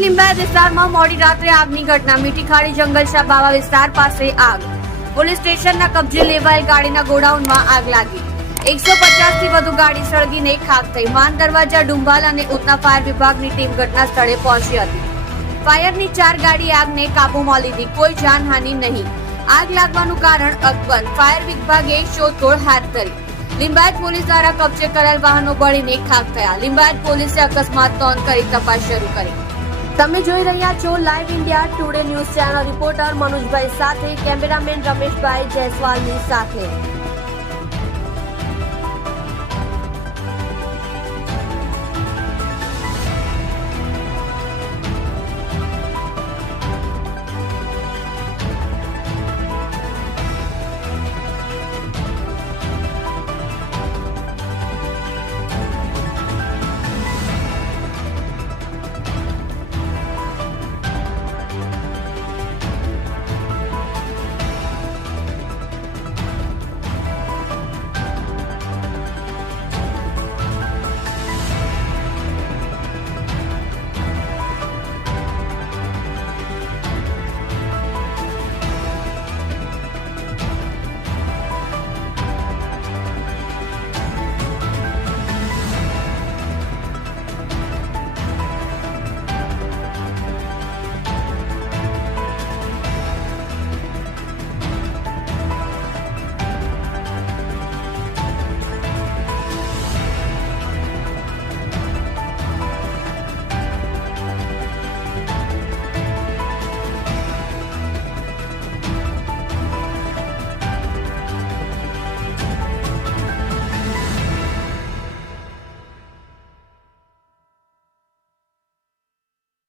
લીંબાયત વિસ્તારમાં મોડી રાત્રે આગની ઘટના. મીઠી ખાડી જંગલશા બાવા વિસ્તાર પાસે આગ. પોલીસ સ્ટેશનના કબજે લેવાયેલ ગાડીના ગોડાઉનમાં આગ લાગી. 150 થી વધુ ગાડી સળગીને ખાખ થઈ. માન દરવાજા, ડુંભાલ અને ઉધના ફાયર વિભાગની ટીમ ઘટના સ્થળે પહોંચી હતી. ફાયરની 4 ગાડી આગને કાબૂમાં લીધી. કોઈ જાનહાનિ નહીં. આગ લાગવાનું કારણ અકબર. ફાયર વિભાગે શોધખોળ હાથ ધરી. લીંબાયત પોલીસ દ્વારા કબજે કરાયેલ વાહનો બળીને ખાખ થયા. લીંબાયત પોલીસે અકસ્માત નોંધ કરી તપાસ શરૂ કરી. તમે જોઈ રહ્યા છો live India today news channel. Reporter Manojbhai સાથે કેમેરામેન રમેશભાઈ જયસ્વાલની સાથે.